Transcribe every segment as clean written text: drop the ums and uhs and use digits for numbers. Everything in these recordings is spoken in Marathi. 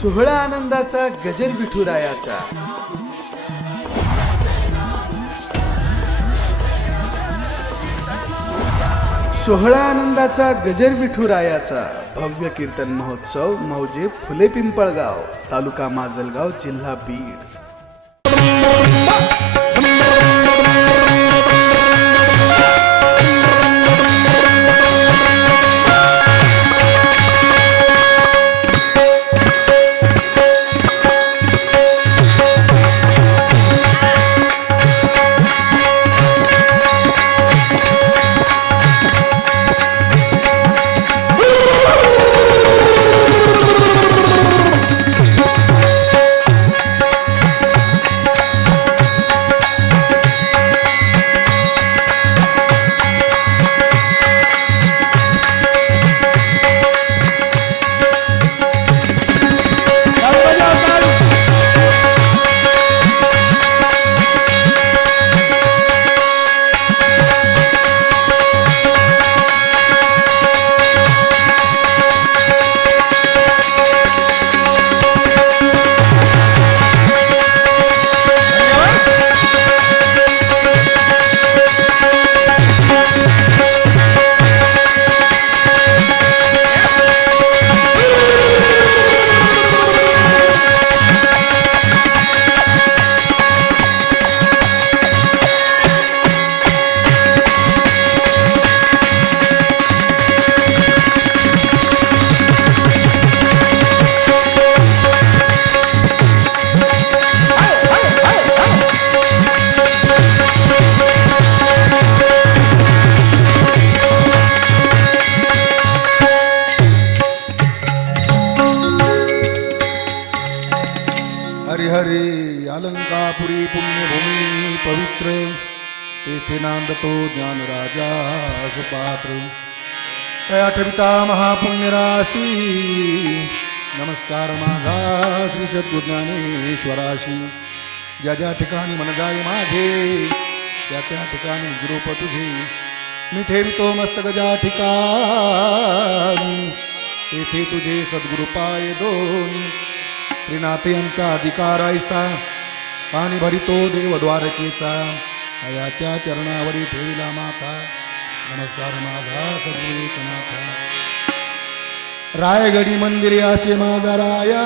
सोहळा आनंदाचा गजर विठुरायाचा. सोहळा आनंदाचा गजर विठुरायाचा भव्य कीर्तन महोत्सव मौजे फुले पिंपळगाव, तालुका माजलगाव, जिल्हा बीड. हरिहरी अलंकापुरी पुण्यभूमी पवित्र, तेथे नांदतो ज्ञानराजा सुपात्र. तया ठरिता महापुण्यराशी, नमस्कार माझा श्री सद्गुज्ञानेश्वराशी. ज्या ज्या ठिकाणी मन जाय माझे, त्या त्या ठिकाणी निरोप तुझे. मी ठेवितो मस्तक ज्या ठिकाणी, तेथे तुझे सद्गुरु पाय दोन. त्रिनाथे आमचा अधिकार ऐसा, पाणी भरितो देव द्वारकेचा. अयाच्या चरणावरी ठेविला माथा, नमस्कार माझा सद्गुरु एकनाथा. रायगडी मंदिरे असे माझा राया,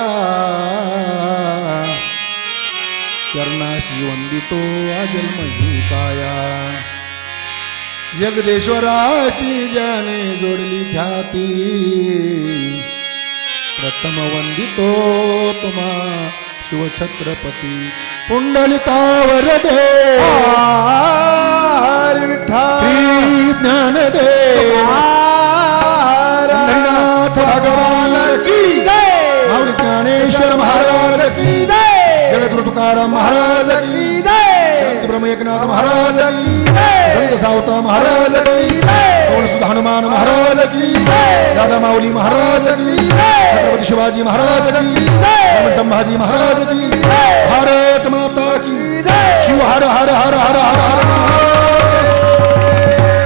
चरणाशी वंदितो अजन्मही काया. जगदेश्वराशी ज्याने जोडली ख्याती, प्रथम वंदितो तुम्हा शिवछत्रपती. पुंडलिकावर दे श्री ज्ञानदेव हरिनाथ भगवान की जय. माऊली ज्ञानेश्वर महाराज की जय. जगद्गुरु तुकाराम महाराज की जय. ब्रह्म एकनाथ महाराज की जय. संत सावता महाराज की जय. सुधा हनुमान महाराज की जय. दादा माऊली महाराज की जय. छत्रपती शिवाजी महाराज की जय. संभाजी महाराज की जय. भारत माता की जय. शिव हर हर हर हर हर हर.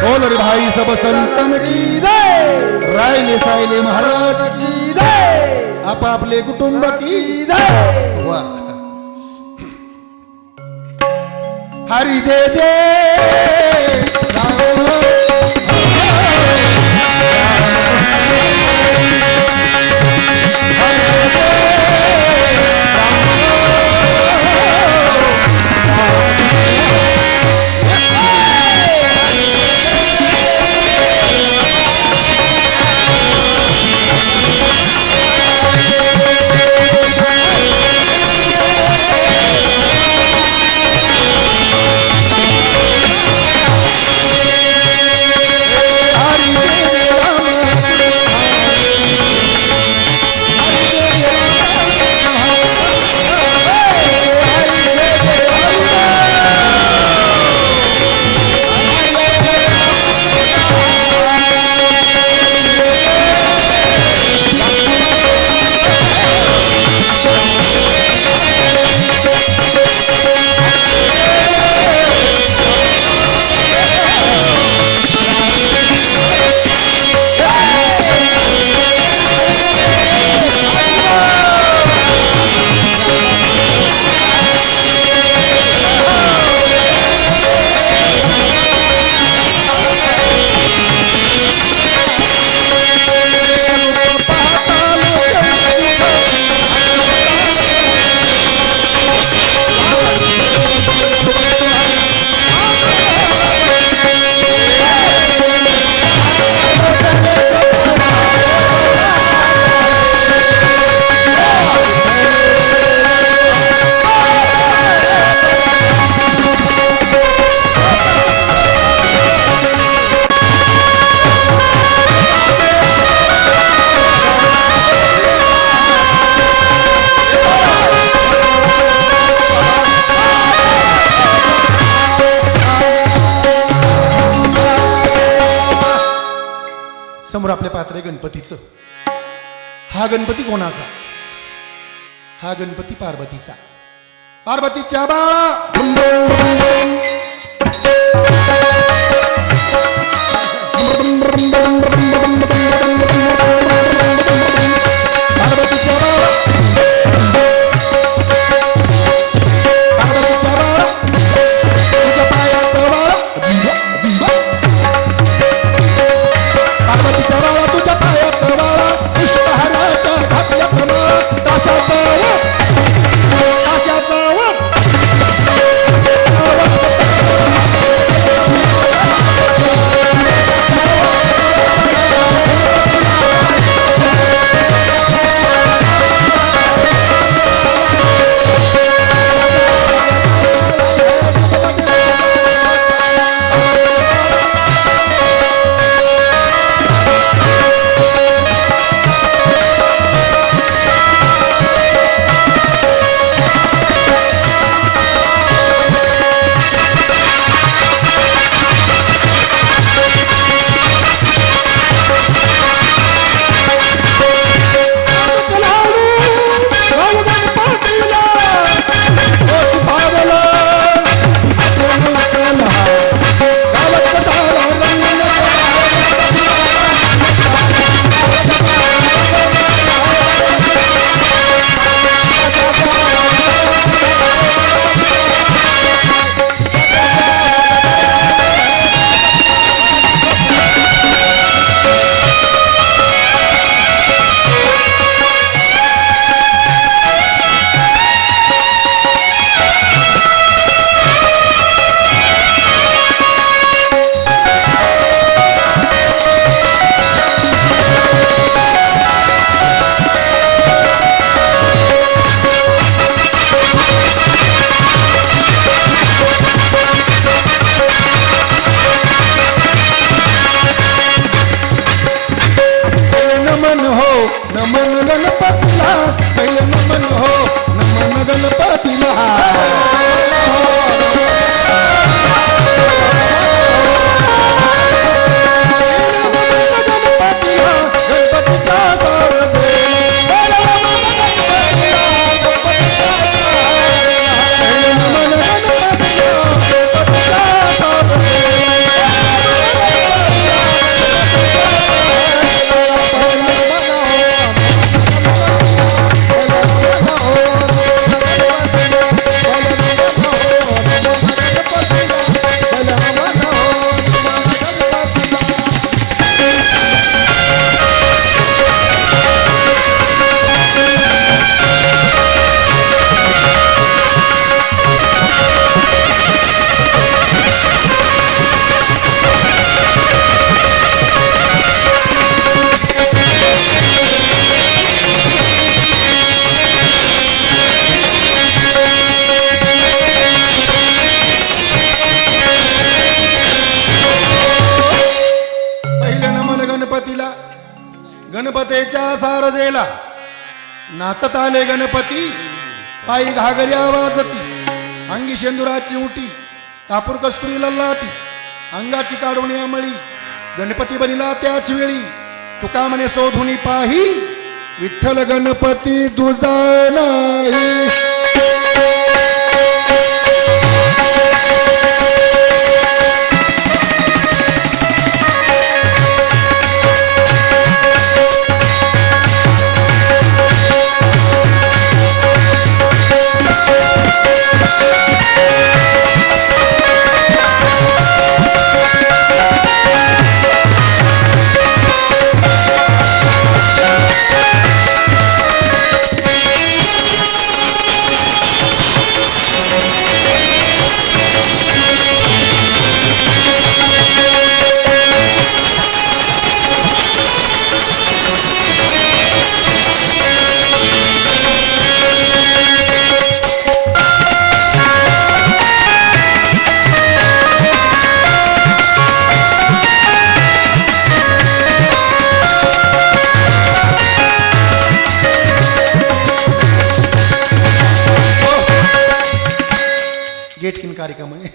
बोल रे भाई सब संतन की जय. रायले सायले महाराज की जय. आपापले कुटुंब की जय. वाह. हरी जय जय. आहे गणपतीचं. हा गणपती कोणाचा? हा गणपती पार्वतीचा. पार्वतीच्या बाळा गणपतीच्या सारजेला नाचत आले गणपती, पायी घागऱ्या वाजती, अंगी शेंदुराची उटी, कापूर कस्तुरी लल्लाटी, अंगाची काढून अमळी, गणपती बनिला त्याच वेळी तुका म्हणे शोधुनी पाही, विठ्ठल गणपती तुझा नाही. गेटकिन कार्यक्रम आहे.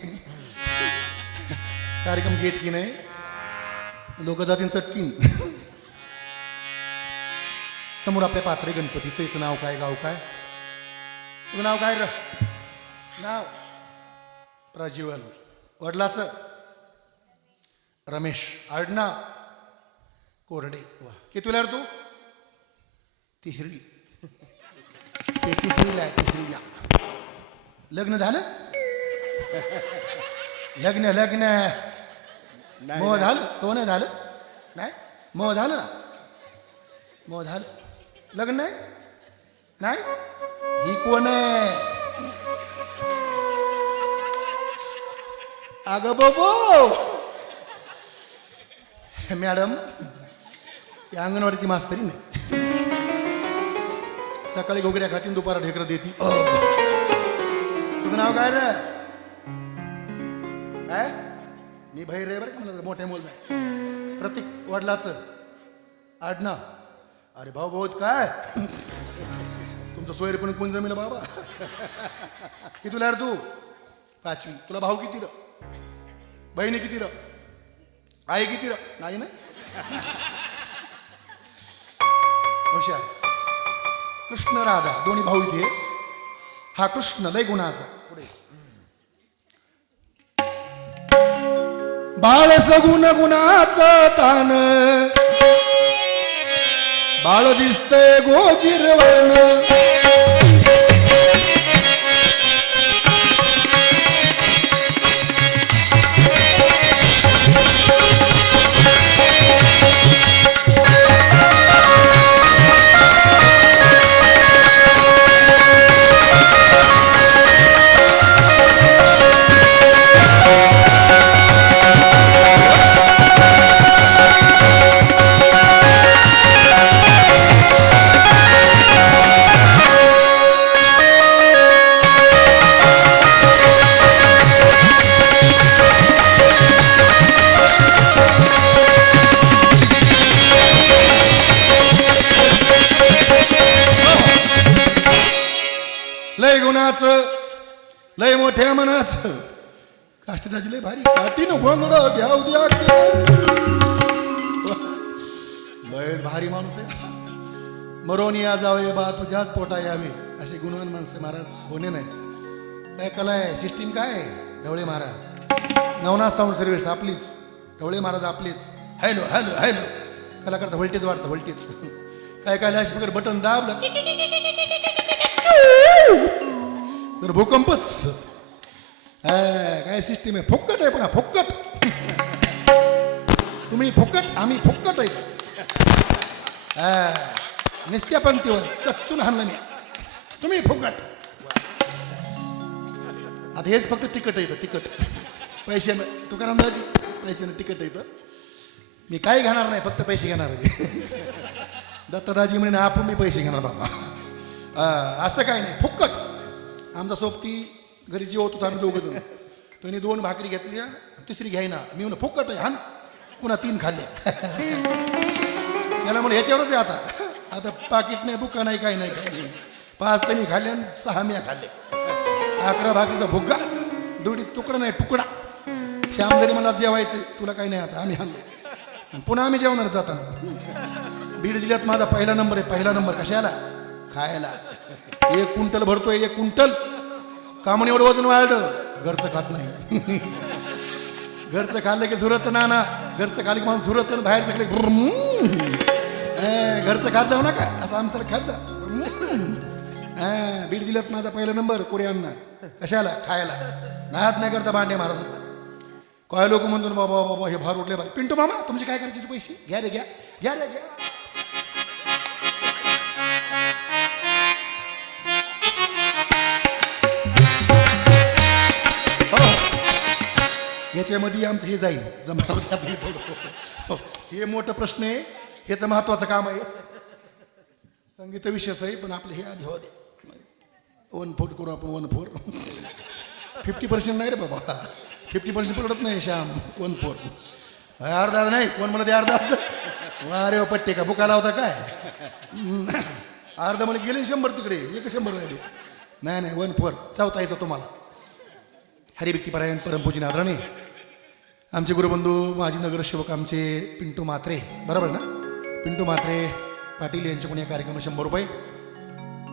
कार्यक्रम गेटकिन आहे, लोक जातील चटकीन. समोर आपल्या पात्रे गणपतीचं नाव काय, गाव काय, तुझं नाव काय र? नाव प्रज्वल. वडिलाचं रमेश. आडनाव कोरडे. वा, कितवीला रे तू? तिसरी. ते तिसरीला आहे, तिसरीला. लग्न झालं? लग्न लग्न मग झालं? तो नाही झालं? नाही मग झालं ना? मग झालं. लग्न नाही? नाही. ही कोण आहे? अगं बाबो, मॅडम या अंगणवाडीची मास्तरी नाही. सकाळी घोगऱ्या खातीन, दुपारा ढेकरं देती. तुझं नाव काय रे? काय? मी भैर रे बरं का, मला मोठ्या मुलं. प्रतीक. वडिलाचं आडनाव? अरे भाऊ बहुत काय तुमचं सोयरे पण कोण जमेल बाबा. कितीला रे तू? पाचवी. तुला भाऊ किती र? बहिणी किती र? आई किती र? नाही ना. हुशार. कृष्ण राधा दोन्ही भाऊ इथे. हा कृष्ण लय गुणाचा. पुढे बाळ सगुण गुणाचं तान, बाळ दिसतंय गोजिरवण. लय गुणाचं, लय मोठ्या मनाचं. काष्टदाजी लय भारी. काठीनं घोंगड घ्याव द्या. लय भारी माणूस आहे. मरोनी या जावे बा तुझ्याच पोटा यावे, असे गुणवान माणसं महाराज होणे नाही. काय कला आहे, सिस्टीम काय आहे. ढवळे महाराज. नवनाथ साऊंड सर्व्हिस आपलीच. ढवळे महाराज आपलीच. Hello hello hello. कला करता व्होल्टेज वाढतं, व्होल्टेज. काय काय लॅश वगैरे बटन दाबलं तर भूकंपच. काय सिस्टीम आहे. फुक्कट आहे पुन्हा फुक्कट. तुम्ही फुक्कट, आम्ही फुक्कट आहे. निस्त्या पंक्तीवर कच्चून हाणलं नाही. तुम्ही फुक्कट. आता हेच फक्त तिकट येतं. तिकट पैशानं. तुकाराम दाजी पैशानं तिकट येतं. मी काही घेणार नाही, फक्त पैसे घेणार आहे. दत्तदाजी म्हणे आपण मी पैसे घेणार बाबा. असं काय नाही, फुक्कट. आमचा सोबती घरी जेवत होता आम्ही दोघं जण. त्याने 2 भाकरी घेतल्या, तिसरी घ्यायना. मी म्हणलं फुक्कट आहे हान. पुन्हा 3 खाल्ल्या. त्याला म्हणून ह्याच्यावरच आहे आता. आता पाकिट नाही, बुका नाही, काही नाही, काही नाही. 5 त्यांनी खाल्ल्या आणि 6 मी खाल्ले. 11 भाकरीचा भुग्गा. दुडीत तुकडा नाही, तुकडा. श्याम जरी मला जेवायचं, तुला काही नाही आता. आम्ही आणलं. पुन्हा आम्ही जेवणार जाताना. बीड जिल्ह्यात माझा पहिला नंबर आहे. पहिला नंबर कशाला? खायला. 1 क्विंटल भरतोय, 1 क्विंटल. कामून एवढं वजन वाढलं. घरचं खात नाही. घरचं खाल्लं की सुरत नाना. घरचं खाल्लं की माणूस सुरत, बाहेरचं खाल्लं घरचं खात जाऊ नका असं आमचं खात जा. बीड जिल्ह्यात माझा पहिला नंबर. कोरियांना कशाला? खायला. नाहात नाही करता भांडे महाराजाचा. काय लोक म्हणतो बाबा बाबा हे भार उठले भारी. पिंटू मामा तुमचे काय करायचे ते पैसे? घ्या रे घ्या, घ्या रे घ्या. याच्यामध्ये आमचं हे जाईल जमा. हे मोठं प्रश्न आहे. ह्याचं महत्वाचं काम आहे. संगीत विषयच आहे, पण आपलं हे आधी हो दे. 1/4 करू आपण. 1/4 50% नाही रे बाबा. 50% पडत नाही श्याम. 1/4 अर्धा नाही. कोण म्हणत अर्धा? अरे पट्टे का बुकाला होता काय? अर्धा मला गेले 100 तिकडे. 100 राहिले. नाही नाही 1/4 चौथा यायचा तुम्हाला. हरिभक्तीपरायण परमपूजन आदरणे आमचे गुरुबंधू माजी नगरसेवक आमचे पिंटू म्हात्रे. बरोबर ना? पिंटू म्हात्रे पाटील यांच्याकडून या कार्यक्रमात 100 रुपये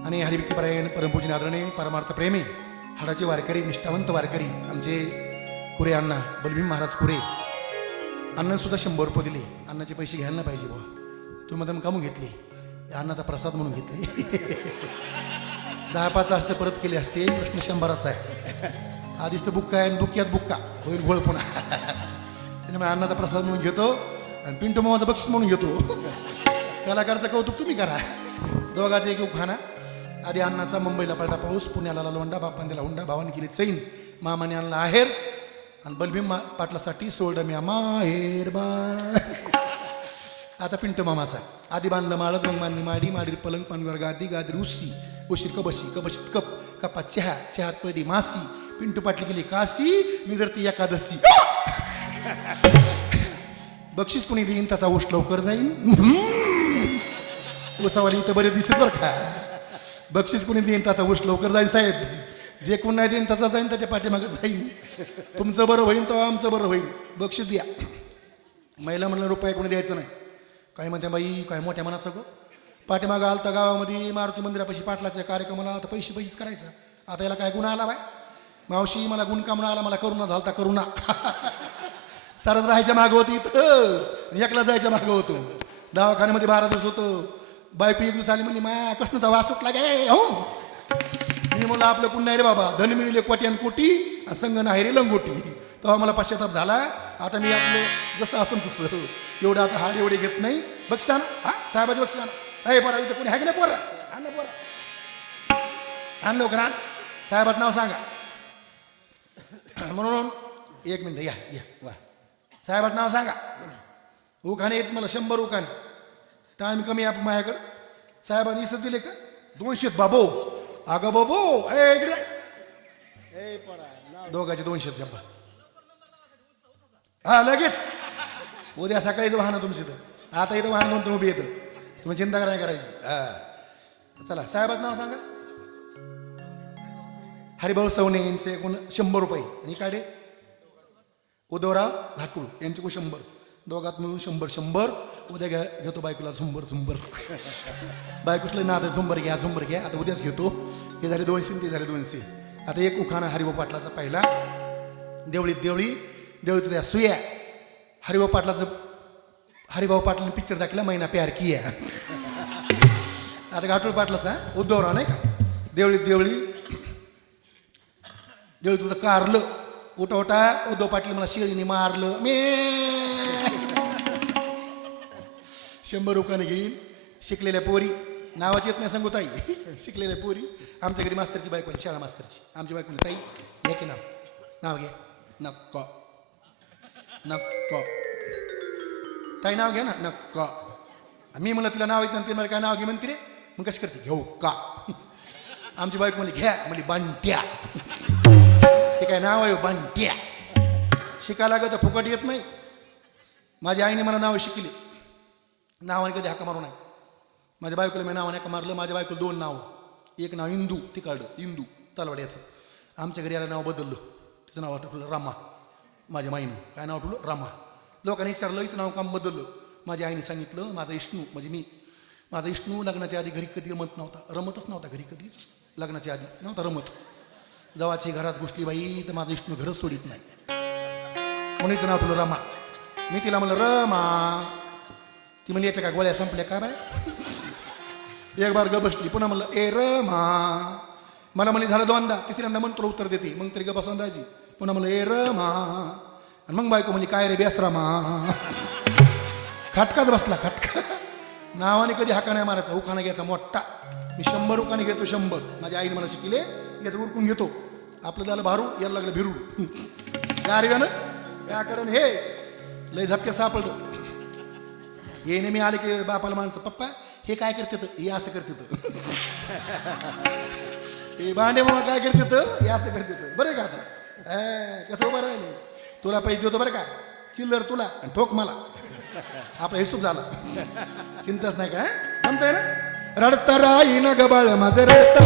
आणि हरिभक्तीपरायण परमपूजन आदरणीय परमार्थ प्रेमी हाडाचे वारकरी निष्ठावंत वारकरी आमचे कुरे अण्णा बलभीम महाराज कुरे अण्णांसुद्धा 100 रुपये दिले. अण्णाचे पैसे घ्यायला नाही पाहिजे बुवा, तुम्ही मधून कामून घेतले, अण्णाचा प्रसाद म्हणून घेतले. 10-5 असते परत केले असते, प्रश्न 100चा आहे. आधीच तर बुक्का आहे आणि बुक्क्यात बुक्का होईल घोळ पुन्हा. त्याच्यामुळे अण्णाचा प्रसाद म्हणून घेतो आणि पिंटू मामाचं बक्षीस म्हणून घेतो. कलाकारचं कौतुक तुम्ही करा. दोघाचं एक खाना. आधी अण्णाचा मुंबईला पलटा पाऊस, पुण्याला लोंडा, बापांना हुंडा, भावाने केली चैन, मामाने आणला आहेर आणि बलभीम पाटलासाठी सोडलं मी माहेर बा. आता पिंटू मामाचा आधी बांधलं माळत, मग मांडली माडी, माडी पलंग, पानवर गादी, गादी रुसी, उशीर कबशी, कबशीत कप, कपात चहा, चहात पडी मासी, पिंटू पाटली गेली काशी, मी धरती एकादशी. बक्षीस कोणी देईन त्याचा ऊस लवकर जाईन. उसावाली इथं बरे दिसते बरं का. बक्षीस कोणी देईन त्याचा ऊस लवकर जाईन साहेब. जे कोण नाही देईन त्याचा जाईन त्याच्या पाठीमागे जाईन. तुमचं बरं होईन तेव्हा आमचं बरं होईन. बक्षीस द्या. महिला म्हणलं रुपये कोणी द्यायचं नाही. काय म्हणते बाई, काय मोठ्या मनाचं गो. पाठीमागं आलता गावामध्ये मारुती मंदिरापाशी पाटलाच्या कार्यक्रमाला तर पैसेच करायचं. आता याला काय गुन्हा आला बाय. मावशी मला गुण का म्हणून आला, मला करुणा झालता करुणा. सरत राहायच्या मागं होती इथं, एकला जायच्या मागं होतो. दवाखान्यामध्ये 12 दिवस होतो. बायको एक दिवस आली म्हणली माया कृष्णाचा वास सुटला गे. हो मी म्हणलं आपलं कुण नाही रे बाबा, धन मिळले कोट्यान कोटी आणि संग नाही रे लंगोटी. तेव्हा मला पश्चाताप झाला. आता मी आपलं जसं असं तसं एवढं आता हाड एवढे घेत नाही. बक्षान हा साहेबाचे बक्षान. अरे पोरा इथं कोणी आहे की नाही पोरा, आण पोरा, आण लवकर आण. साहेबाचं नाव सांगा. म्हणून 1 मिनिट या या वा. साहेबाचं नाव सांगा. उखाणे येत मला 100 उखाणे. टाइम कमी आपण माझ्याकडं. साहेबांनी इसत दिले का 200 बाबो. अगं बाबो ए इकडे दोघांचे 200 जब्बा. हा लगेच उद्या सकाळी इथं वाहनं तुमची तर. आता इथं वाहन म्हणून तुम्ही उभी येतं. तुम्ही चिंता नाही करायची. हा चला साहेबाचं नाव सांगा. हरिभाऊ सवने यांचे एकूण 100 रुपये आणि काढे उद्धवराव घाटूळ यांचे 100. दोघात मिळून 100. उद्या घेतो बायकोला झुंबर. बायकोसले ना आता झुंबर घ्या. आता उद्याच घेतो. हे झाले 200, ते झाले 200. आता एक उखाणा हरिभाऊ पाटलाचा पहिला. देवळीत त्या सुया. हरिभाऊ पाटलाने पिक्चर दाखवला मैना प्यार किया. आता घाटूळ पाटलाचा उद्धवराव नाही का. देवळीत तुझं कारलं. उठा उद्धव पाटील मला शिळीने मारलं मे. 100 रुपयाने घेईन. शिकलेल्या पोरी नावाची येत नाही सांगू ताई. शिकलेल्या पोरी आमच्या घरी मास्तरची बायको शाळा मास्तरची. आमची बायको ताई घ्या की नाव घ्या. नको ताई नाव घ्या ना. नको. मी म्हणलं तिला नाव येतं ते मला काय नाव घे म्हणते रे. मग कशी करते घेऊ का. आमची बायको म्हणली घ्या. म्हणली बांट्या. ते काय नाव आहे बांट्या. शिकायला लागत फुकट येत नाही. माझ्या आईने मला नावं शिकली. नावाने कधी हाका मारू नाही. माझ्या बायकोला मी नावाने हाका मारलं. माझ्या बायकोला 2 नाव. एक नाव इंदू तिकडं इंदू तलवाड्याचं. आमच्या घरी याला नाव बदललं. तिचं नाव आठवलं रामा. माझ्या माईनं काय नाव आठवलं रामा. लोकांनी विचारलं हिचं नाव काम बदललं. माझ्या आईने सांगितलं माझा इष्णू म्हणजे मी. माझा इष्णू लग्नाच्या आधी घरी कधी रमतच नव्हता घरी कधीच. लग्नाच्या आधी नव्हता रमत. जवाची घरात घुसली बाई तर माझं इष्णू घरच सोडित नाही. कोणीचं नाव तुला रमा. मी तिला म्हणलं रमा. ती म्हणली याच्या का गोळ्या संपल्या का बाय. एक बार ग बसली. पुन्हा म्हणलं ए रमा. मला म्हणली झालं 2दा. तिसऱ्यांदा म्हणून तुला उत्तर देते. मग तरी ग बसून राहायची. पुन्हा म्हणलं ए रमा. आणि मग बायको म्हणली काय रे बेसरामा. खटकाच बसला खटका. नावाने कधी हाका नाही मारायचा. उखाणा घ्यायचा मोठा. मी 100 उखाणे घेतो 100. माझ्या आईने मला शिकले. याचं उरकून घेतो. आपलं झालं भारू याला लागलं भिरू. गारव्यानं याकडं हे लय झपके सापडलं. हे नेहमी आले की बापाला माणसं पप्पा हे काय करते हे असं करते. हे भांडे मामा काय करते हे असं करते. बरं का आता कसं उभं राहिले. तुला पैसे देतो बरं का. चिल्लर तुला आणि ठोक मला. आपला हिशोब झाला. चिंताच नाही का. जमतंय ना. रडता राही ना गबाळ माझं रडता.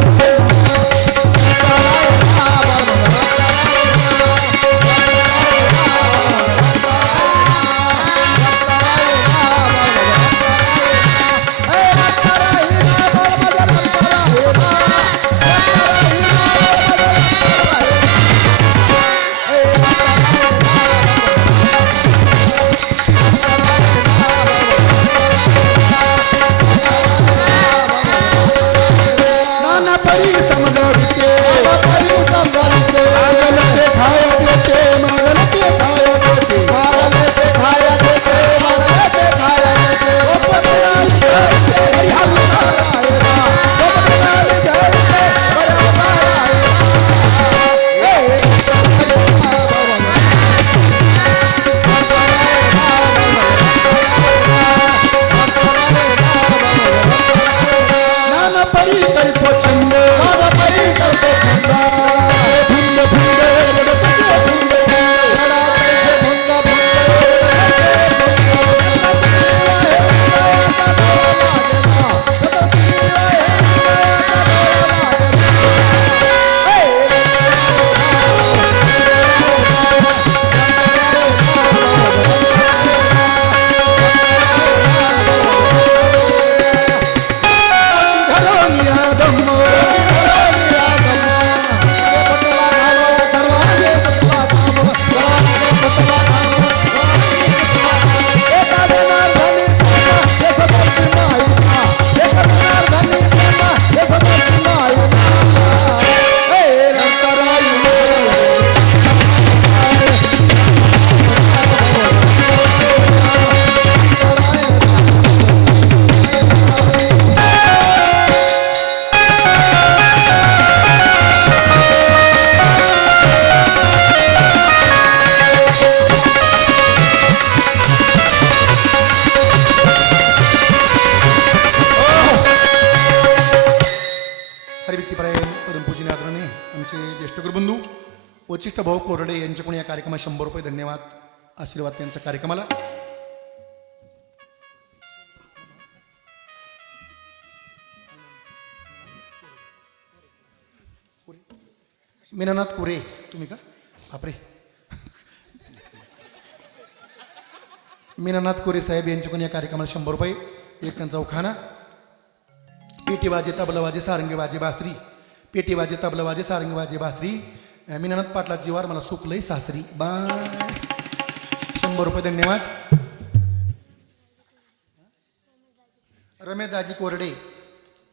नाना परी समजाविते मागल ते खाया देते मागल ते खाया देते नाना परी करीतो छंद भुंग भुंग रडतचे भुंग धरोनिया धम्म हरिभक्तीपरायण परमपूजनीय आदरणीय आमचे ज्येष्ठ गुरुबंधू वचिष्ठ भाऊ कोरडे यांच्याकडून या कार्यक्रमात 100 रुपये धन्यवाद आशीर्वाद त्यांच्या कार्यक्रमाला. मीनानाथ कोरे तुम्ही का बापरे मीनानाथ कोरे साहेब यांच्याकडून या कार्यक्रमाला 100 रुपये एक त्यांचा उखाणा. पेटी वाजे तबला वाजे सारंगी वाजे बासरी पेटी वाजे तबला वाजे सारंगी वाजे बासरी मीनानाथ पाटला जीवार मला सुकलंय सासरी बाय 100 रुपये धन्यवाद. रमेश दाजी कोरडे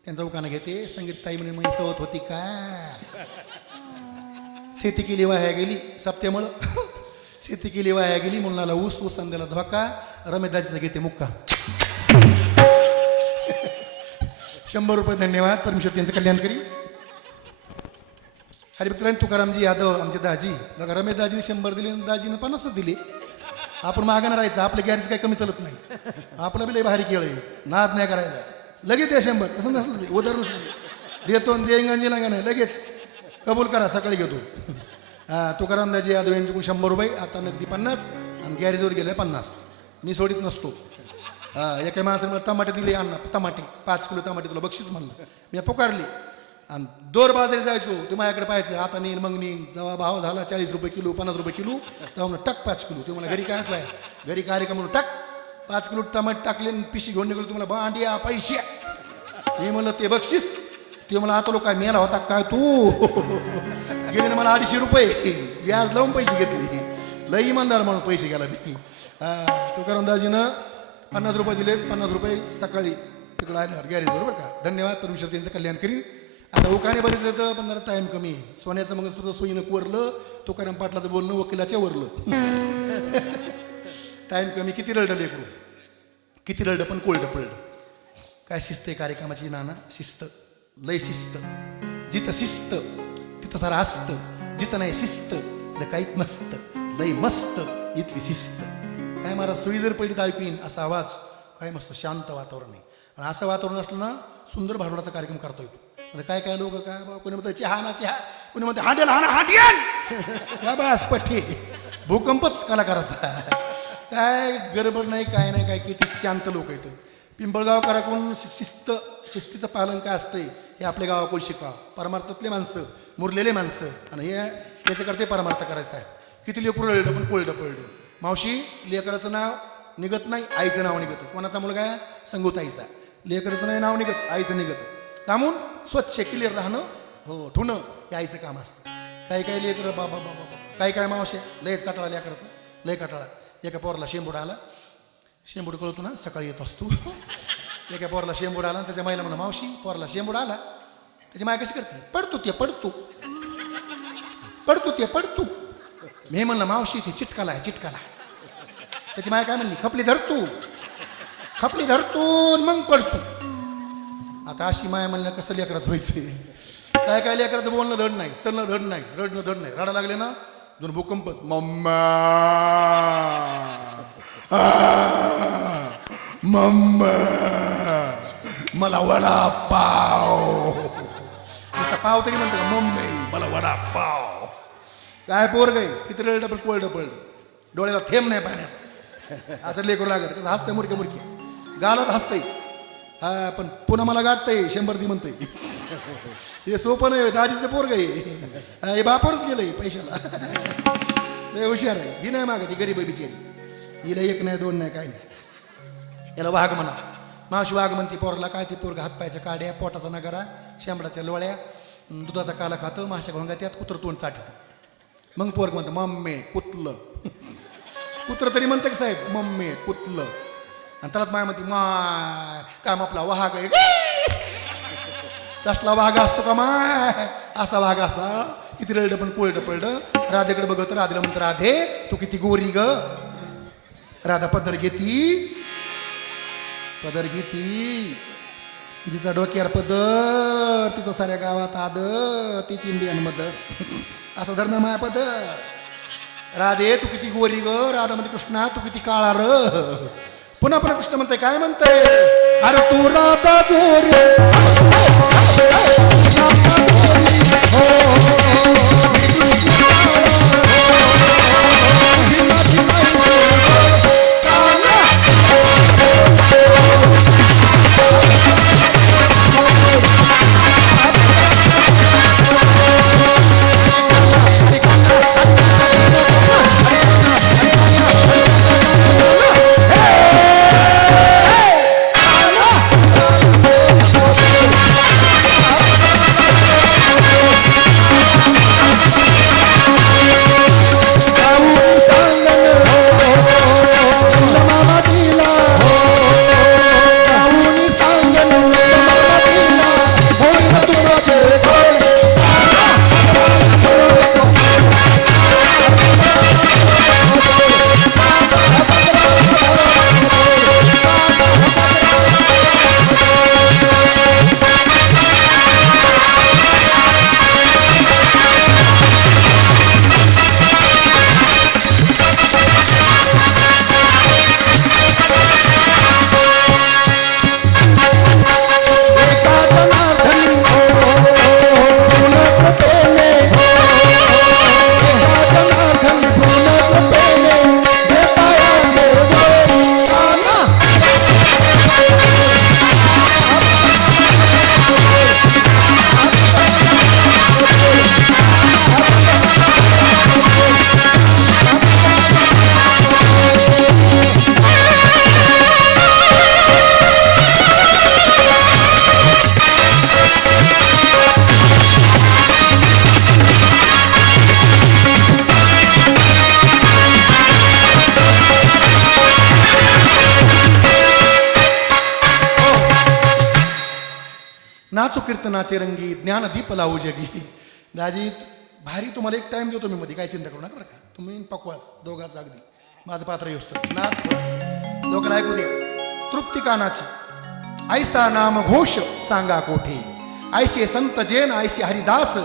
त्यांचा उखाणा घेते. संगीत ताई म्हणे मी सवत होती का शेती केली वाया गेली सप्त्यामुळं शेती केली वाया गेली मुलाला ऊस ऊस अंद्याला धोका. रमेश दाजीचा घेते मुक्का 100 रुपये धन्यवाद. परमेश्वर त्यांचं कल्याण करी. हरिभक्तराय तुकारामजी यादव आमचे दाजी बघा रमेश दाजीने 100 दिले दाजीने 50 दिले. आपण मागानं राहायचं आपलं गॅरेज काही कमी चालत नाही. आपलं बी लय भारी खेळ आहे नाद नाही करायचा लगेच द्या 100 तसं नसलं उदाहरण नसलं देतो देंगांजीला का नाही लगेच कबूल करा सकाळी घेतो. तुकाराम दाजी यादव यांच्याकडून 100 रुपये आता नगदी 50 आणि गॅरेजवर गेले 50 मी सोडित नसतो. एका माणसाने मला टमाटे दिले अण्णा टमाटे 5 किलो टमाटे तुला बक्षीस म्हणलं मी पुकारली आणि दोर बाजारी जायचो ते माझ्याकडे पाहायचं आता नेईन मग नेईन जेव्हा भाव झाला 40 रुपये किलो 50 रुपये किलो तेव्हा म्हणून टक 5 किलो ते मला घरी काय पाय घरी कार्यक्रम म्हणून टक 5 किलो टमाटे टाकले पिशी घेऊन निघलो तुम्हाला बांडिया पैसे मी म्हणलं ते बक्षीस ते मला आता लोक काय मेला होता काय तू गेले ना मला 250 रुपये याज लावून पैसे घेतले लई इमानदार म्हणून पैसे गेला मी. तुकाराम दाजीनं 50 रुपये दिले 50 रुपये सकाळी तिकडे आल्यावर गॅरेजवर बरं का. धन्यवाद. परमेश्वर त्यांचं कल्याण करीन. आता उखाणे बरेच येतं पण जरा टाईम कमी आहे. सोन्याचं मग तुझं सोयीनं कोरलं तुकाराम पाटलाचं बोलणं वकिलाच्या वरलं टाईम कमी. किती रडलं लेकरू किती रडलं पण कोल्ड पडलं. काय शिस्त आहे कार्यक्रमाची नाना शिस्त लय शिस्त. जिथं शिस्त तिथं सारं असतं जिथं नाही शिस्त तिथं काहीच नसतं. लय मस्त इथली शिस्त. काय मला सुई जर पडली तर ऐकू येईन असा आवाज काय मस्त शांत वातावरण आहे. आणि असं वातावरण असलं ना सुंदर भारुडाचा कार्यक्रम करता येतो. आता काय काय लोक काय बाबा कोणी म्हणतं चहा ना चहा कोणी म्हणतं हांडेल हाना हांडेल बस पठ्ठे भूकंपच कलाकाराचा. काय गडबड नाही काय नाही काय किती शांत लोक आहेत. पिंपळगावकराकडून शिस्तीचं पालन काय असतंय हे आपल्या गावाकडे शिकावं. परमार्थातले माणसं मुरलेले माणसं आणि हे त्याच्याकडे परमार्थ करायचं आहे. किती लेकरू रळलं पण कोल्ड पडलं. मावशी लेकराचं नाव निघत नाही आईचं नाव निघतं. कोणाचा मुलगा आहे संगूताईचा लेकराचं नाही नाव निघत आईचं निघतं. कामून स्वच्छ क्लिअर राहणं हो ठुणं हे आईचं काम असतं. काही काही लेकर बाबा बाबा काही काय मावशी लयच काटाळा लेकराचं लय काटाळा. एका पोराला शेंबूड आला शेंबूड कळतो ना सकाळी येत असतो. एका पोराला शेंबूड आला आणि त्याच्या महिला म्हणा मावशी पोराला शेंबूड आला त्याची माय कशी करते, पडतो ते पडतो. मी म्हणलं मावशी ती चिटकाला आहे. त्याची माय काय म्हणली, खपली धरतो मग पडतो. आता अशी माय म्हणलं कसं लेकराचं व्हायचं. काय लेकराचं बोलणं धड नाही, चलणं धड नाही, रडणं धड नाही. रडा लागले ना दोन भूकंपच, मम्मा मला वडापाव. नुसता पाव तरी म्हणतो का, मम्मी मला वडापाव. काय पोरग आहे, किती रडलं पण पळलं. डोळ्याला थेंब नाही पाण्याचा. असं लेकरू लागत, कसं हसतंय मुरके गालात हसतंय. हा पण पुन्हा मला गाठतंय 100 दी म्हणतंय. हे सोपं नाही, दाजीचं पोरग आहे. हे बापावरच गेलंय पैशाला. लय हुशार आहे. ही नाही मागत, ही गरीब आहे बिचारी. हिला 1 नाही 2 नाही काय नाही. याला वाघ म्हणा. मावशी वाघ म्हणते पोरला. काय ते पोरग हातपायच्या काड्या, पोटाचा नगारा, शेंबडाच्या लोळ्या, दुधाचा काला खातं, माशा घोंगा, त्यात कुत्र तोंड चाटतं. मग पोरग म्हणतं मम्मी कुतलं. कुत्र तरी म्हणतं की साहेब, मम्मी कुतलं. आणि त्यालाच माय म्हणते माय काय मग आपला वाघ आहे. तसला वाघ असतो का माय, असा वाघ असा. किती रडलं पण पळलं. राधेकडे बघत राधेला म्हणतं, राधे तू किती गोरी ग. राधा पदर घेती जिचा डोक्यावर पदर, तिचं साऱ्या गावात आदर, तीच इंडियन मदर. असं धरणं माया पदर. राधे तू किती गोरी ग. राधा म्हणते कृष्णा तू किती काळा र. पुन्हा कृष्ण म्हणते काय म्हणते, अरे तू राधा गोरी नाचो कीर्तनाचे रंगी, ज्ञान दीप लावू जगी. दाजी भारी तुम्हाला एक टाइम देतो मी मध्ये, काय चिंता करू नका बरं का. तुम्ही पकवास दोघाच अगदी माझं पात्र येऊस्तो. नाच लोकांना ऐकू दे. तृप्ती कानाची ऐसा नाम घोष सांगा कोठे, ऐसे संत जैन ऐसे हरिदास,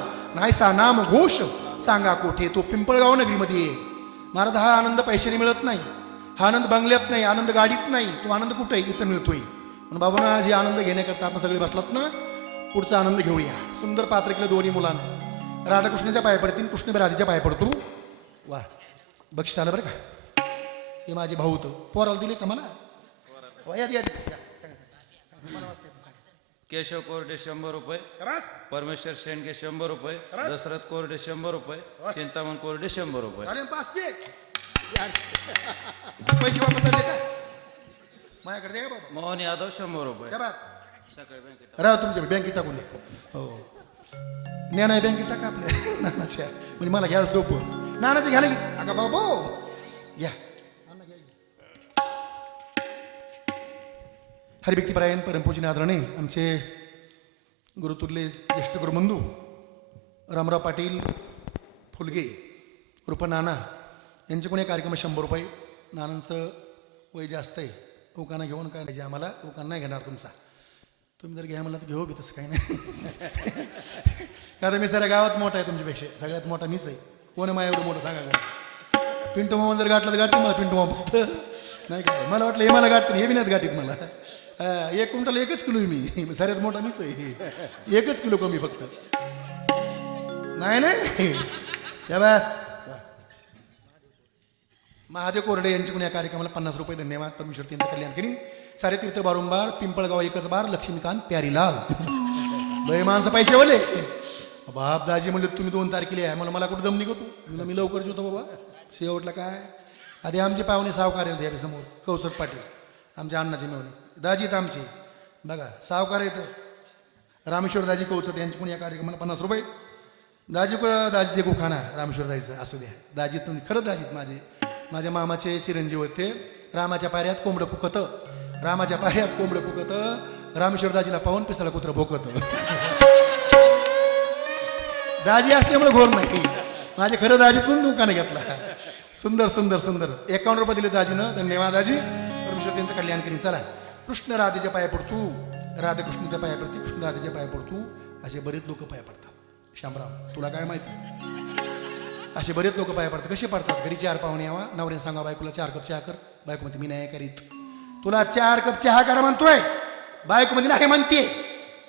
ऐसा नाम घोष सांगा कोठे. तो पिंपळगाव नगरीमध्ये आहे. महाराज हा आनंद पैशाने मिळत नाही, हा आनंद बंगल्यात नाही, आनंद गाडीत नाही. तो आनंद कुठे इथं मिळतोय. म्हणून बाबांना जे आनंद घेण्याकरता आपण सगळे बसलात ना, पुढचा आनंद घेऊया. सुंदर पात्र केलं दोन्ही मुलांना. राधाकृष्णाच्या पाय पडतील, कृष्ण राधेच्या पाय पडतो. वा बक्षीस आलं बरं का. हे माझे भाऊ होतं. पोराला दिले का मला. केशव कोरडे 100 रुपये, परमेश्वर शेंडगे 100 रुपये, दशरथ कोरडे 100 रुपये, चिंतामण कोरडे 100 रुपये. 500 पैसे वापस आले का माझ्याकडे द्या बाबा. मोहन यादव 100 रुपये. सकाळी बँकेत राव तुमच्या बँकेत टाकून द्या. हो ज्ञानाय बँकेत टाका आपल्या नानाच्या, म्हणजे मला घ्यायला सोपं. नानाचं घ्यायला घेच अगं बाबा घ्या. हरिभक्तीपरायण परमपूजन आदरणे आमचे गुरुतुल्य ज्येष्ठ गुरुबंधू रामराव पाटील फुलगे उर्फ नाना यांचे कोणी कार्यक्रम 100 रुपये. नानांचं वय जास्त आहे, उकाना घेऊन काय पाहिजे आम्हाला, उकाना नाही घेणार तुमचा. तुम्ही जर घ्या म्हणलं तर घेऊ बी, तसं काही नाही. कारण मी सगळ्या गावात मोठा आहे तुमच्यापेक्षा, सगळ्यात मोठा मीच आहे. कोण आहे माझ्या एवढं मोठं सांगा का? पिंटू मामा जर गाठलं तर गाठते मला पिंटू मामा फक्त, नाही का? मला वाटलं हे मला गाठते, हे बी नाहीत गाठीत मला. 1 क्विंटल 1च किलो आहे मी, सगळ्यात मोठा मीच आहे. 1च किलो कमी फक्त. नाही या बस. महादेव कोरडे यांचे कोणी या कार्यक्रमाला 50 रुपये. धन्यवाद. परमेश्वर त्यांचं कल्याण करीन. सारे तीर्थ बारुंबार पिंपळगाव एकच बार लक्ष्मीकांत प्यारीलाल. लय माणसं पैसे वाले. बाप दाजी म्हणले तुम्ही 2 तारखेला आहे, मला कुठं दम निघतो. मी लवकर होतो बाबा. शेवटला काय आधी आमचे पाहुणे सावकार आहेत समोर, कौसर पाटील आमच्या अण्णाचे मेवणे. दाजीत आमचे बघा सावकार येतं रामेश्वर दाजी कौचर यांचे कोणी या कार्यक्रमाला 50 रुपये. दाजीचे गोखाना रामेश्वर दाजीचं असू द्या. दाजीत तुम्ही खरं दाजीत माझ्या मामाचे चिरंजीव होते. रामाच्या पाऱ्यात कोंबडं फुकत, रामाच्या पाऱ्यात कोंबडं फुकत, रामेश्वर दाजीला पाहून पिसाळा कुत्र भोकत. दाजी असल्यामुळे घोर नाही. माझे खरं दाजीतून दुकानं घेतला. सुंदर सुंदर सुंदर. 51 रुपये दिले दाजीनं. धन्यवाद दाजी. परमेश्वर त्यांचं कल्याण करीन. चला कृष्ण राधेच्या पाया पडतू, राधा कृष्णाच्या पाया पडते, कृष्ण राधेच्या पाया पडतू. असे बरेच लोक पाया पडतात. शामराव तुला काय माहिती, असे बरेच लोक पाया पडतात. कसे पडतात? घरी 4 पाहुणे यावा, नवऱ्याने सांगा बायकोला 4 कप चहा कर. बायको म्हणते मी नाही करीत. तुला 4 कप चहा करा म्हणतोय, बायको मध्ये नाही म्हणते.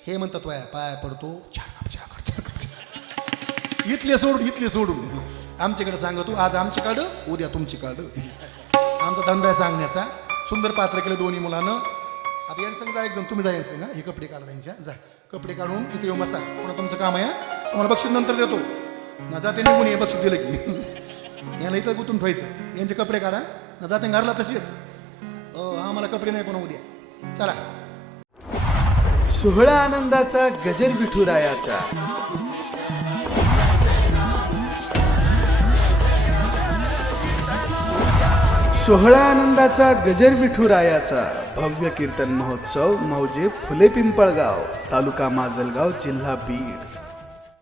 हे म्हणतात पाया पडतो 4 कप चहा कर, 4 कप चहा. इथले सोडून आमच्याकडे सांग तू. आज आमची काढ, उद्या तुमची काढ. आमचा धंदा आहे सांगण्याचा. सुंदर पात्र केलं दोन्ही मुलानं. आता यांचं सांग जा एकदम, तुम्ही जा यांचं ना, हे कपडे काढा यांच्या. जा कपडे काढून इथे येऊ बसा. कोणा तुमचं काम आहे, तुम्हाला बक्षीस नंतर देतो ना. जाते निघून ये बक्षीस दिलं की. याला इथं गुंतून ठेवायचं. यांचे कपडे काढा ना. जाते घरला तशीच. आम्हाला कपडे नाही पण उद्या. चला. सोहळा आनंदाचा गजर विठुरायाचा. सोहळा आनंदाचा गजर विठुरायाचा भव्य कीर्तन महोत्सव मौजे फुले पिंपळगाव, तालुका माजलगाव, जिल्हा बीड.